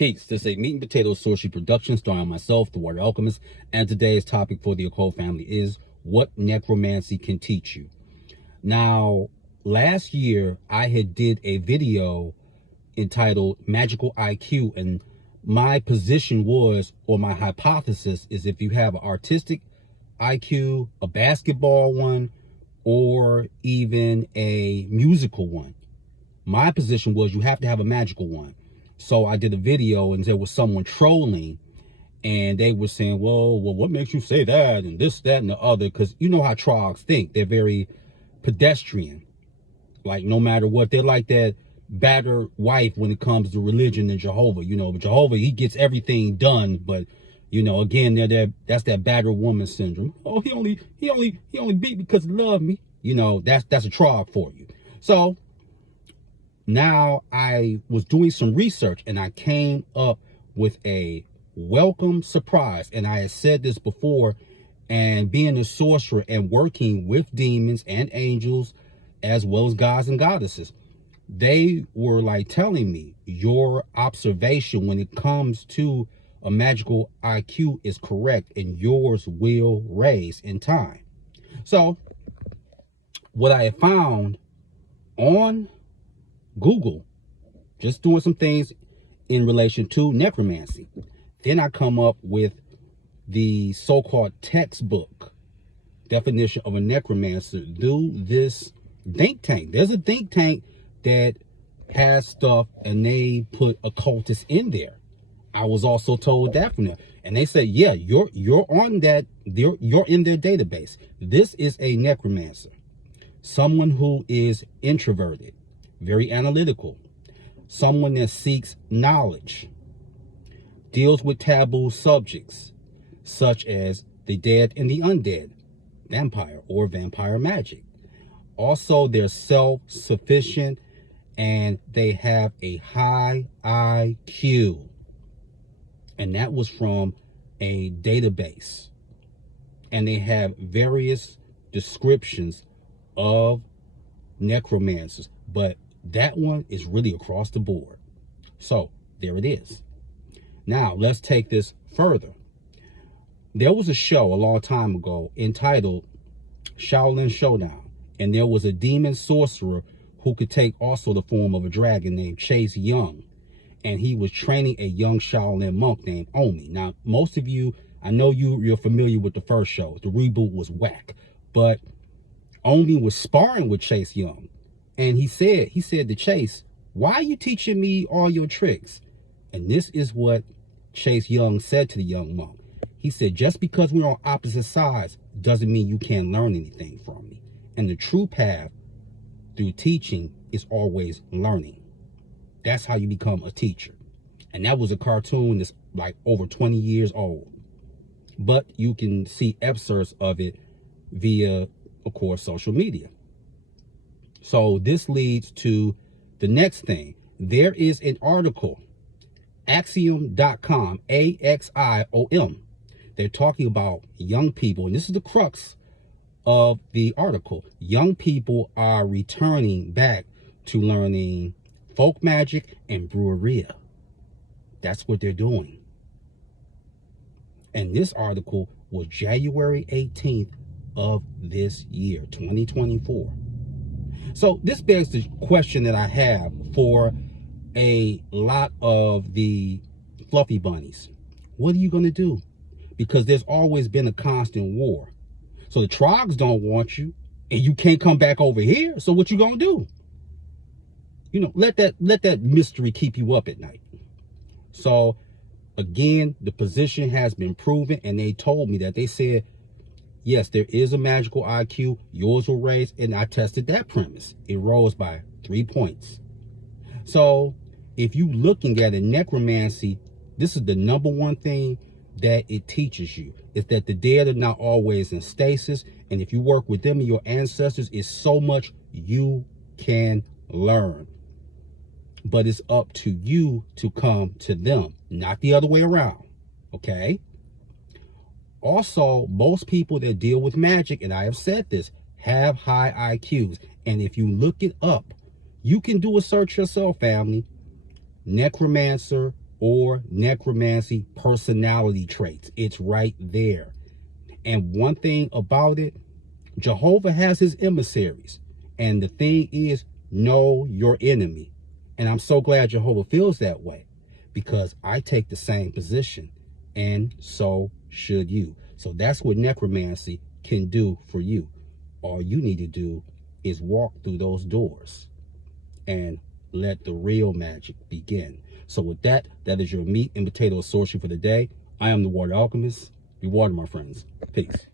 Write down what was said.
Peace. This is a Meat and Potato Sorcery production starring myself, the Water Alchemist, and today's topic for the occult family is what necromancy can teach you. Now, last year I had did a video entitled Magical IQ, and my position was, or my hypothesis is, if you have an artistic IQ, a basketball one, or even a musical one, my position was you have to have a magical one. So I did a video and there was someone trolling and they were saying, well, what makes you say that and this, that, and the other? Because you know how trogs think. They're very pedestrian. Like no matter what, they're like that battered wife when it comes to religion and Jehovah. You know, Jehovah, he gets everything done, but you know, again, that's that battered woman syndrome. Oh, he only beat me because he loved me. You know, that's a trog for you. So now I was doing some research and I came up with a welcome surprise. And I had said this before, and being a sorcerer and working with demons and angels, as well as gods and goddesses, they were like telling me your observation when it comes to a magical IQ is correct and yours will raise in time. So what I had found on Google, just doing some things in relation to necromancy, then I come up with the so-called textbook definition of a necromancer through this think tank. There's a think tank that has stuff and they put occultists in there. I was also told that from them, and they said, yeah, you're on that, you're in their database. This is a necromancer, someone who is introverted, very analytical, someone that seeks knowledge, deals with taboo subjects such as the dead and the undead, vampire or vampire magic. Also, they're self-sufficient and they have a high IQ. And that was from a database. And they have various descriptions of necromancers, but that one is really across the board. So there it is. Now let's take this further. There was a show a long time ago entitled Shaolin Showdown, and there was a demon sorcerer who could take also the form of a dragon named Chase Young, and he was training a young Shaolin monk named Omi. Now most of you, I know you're familiar with the first show. The reboot was whack, but Omi was sparring with Chase Young. And he said to Chase, why are you teaching me all your tricks? And this is what Chase Young said to the young monk. He said, just because we're on opposite sides doesn't mean you can't learn anything from me. And the true path through teaching is always learning. That's how you become a teacher. And that was a cartoon that's like over 20 years old. But you can see excerpts of it via, of course, social media. So this leads to the next thing. There is an article, Axiom.com, AXIOM. They're talking about young people, and this is the crux of the article. Young people are returning back to learning folk magic and breweria. That's what they're doing. And this article was January 18th of this year, 2024. So this begs the question that I have for a lot of the fluffy bunnies. What are you going to do? Because there's always been a constant war. So the trogs don't want you and you can't come back over here. So what you going to do? You know, let that mystery keep you up at night. So again, the position has been proven, and they told me that. They said, yes, there is a magical IQ. Yours will raise. And I tested that premise. It rose by 3 points. So if you looking at a necromancy, this is the number one thing that it teaches you, is that the dead are not always in stasis. And if you work with them and your ancestors, it's so much you can learn. But it's up to you to come to them, not the other way around. Okay? Also, most people that deal with magic, and I have said this, have high IQs. And if you look it up, you can do a search yourself, family. Necromancer or necromancy personality traits. It's right there. And one thing about it, Jehovah has his emissaries. And the thing is, know your enemy. And I'm so glad Jehovah feels that way, because I take the same position, and so should you. So that's what necromancy can do for you. All you need to do is walk through those doors and let the real magic begin. So with that, that is your meat and potato sorcery for the day. I am the Water Alchemist. Be water, my friends. Peace.